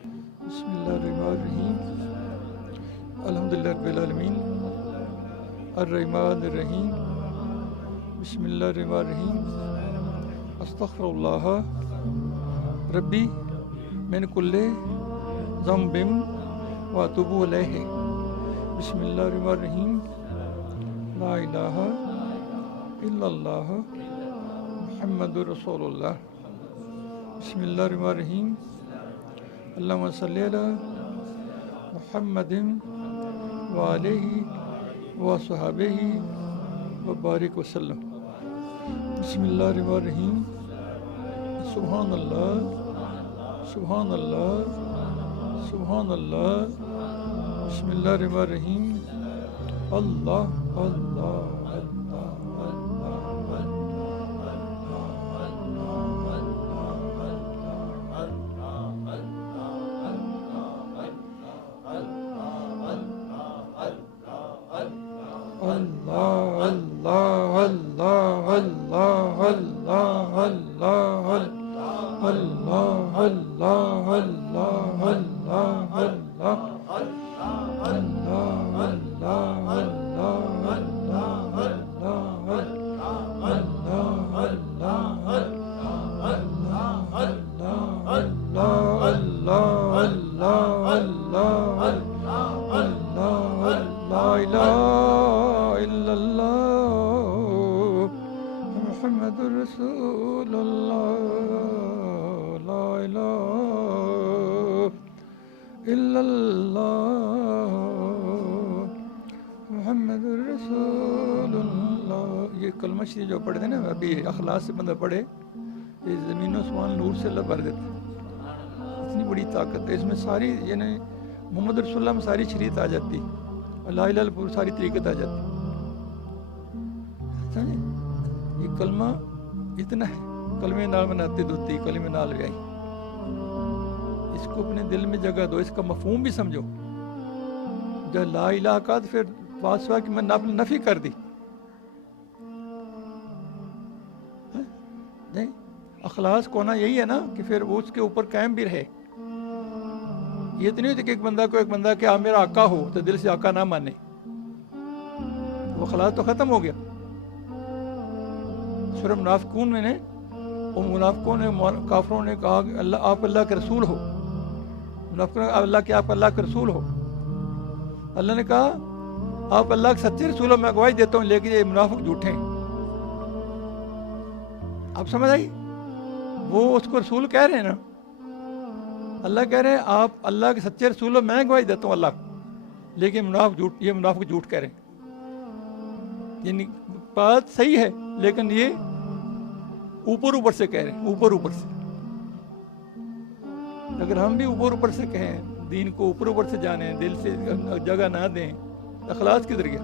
بسم اللہ الرحمن الرحیم الحمدللہ رب العالمین الرحمن الرحیم بسم اللہ الرحمن الرحیم استغفر اللہ ربی من کل ذنب واتوب الیہ بسم اللہ الرحمن الرحیم لا الہ الا اللہ محمد رسول اللہ بسم اللہ الرحمن الرحیم اللہم صلی علی محمد وآلہ وصحبہ وبارک وسلم بسم اللہ الرحمن الرحیم سبحان اللہ سبحان اللہ سبحان اللہ بسم اللہ الرحمن الرحیم اللہ اللہ کلمہ شریف جو پڑھتے ہیں نا ابھی اخلاص سے بندہ پڑھے یہ زمین و آسمان نور سے اللہ بھر دیتا ہے. اتنی بڑی طاقت ہے اس میں ساری یعنی محمد رسول اللہ میں ساری شریعت آ جاتی لا الہ الا اللہ ساری طریقت آ جاتی. سمجھے یہ کلمہ اتنا ہے کلمے نال مناتے دھوتی کلمے نال گئی اس کو اپنے دل میں جگہ دو اس کا مفہوم بھی سمجھو. جب لا الہ کا تو پھر بات سوا کہ میں نفی کر دی نہیں اخلاص کونا یہی ہے نا کہ پھر وہ اس کے اوپر قائم بھی رہے. یہ اتنی ہوتی کہ ایک بندہ کہ آپ میرا آقا ہو تو دل سے آقا نہ مانے وہ اخلاص تو ختم ہو گیا. سورہ منافقون میں نے وہ منافقوں نے کافروں نے کہا کہ اللہ آپ اللہ کے رسول ہو. منافقوں نے اللہ کہ آپ اللہ کے رسول ہو. اللہ نے کہا آپ اللہ کے سچے رسول ہو میں گواہی دیتا ہوں لیکن یہ منافق جھوٹے ہیں. آپ سمجھ آئی وہ اس کو رسول کہہ رہے ہیں نا اللہ کہہ رہے ہیں آپ اللہ کے سچے رسول ہو میں گواہی دیتا ہوں اللہ لیکن یہ منافق جھوٹ کہہ رہے ہیں. یعنی بات صحیح ہے لیکن یہ اوپر سے کہہ رہے ہیں اوپر سے. اگر ہم بھی اوپر سے کہیں دین کو اوپر سے جانیں دل سے جگہ نہ دیں اخلاص کدھر گیا.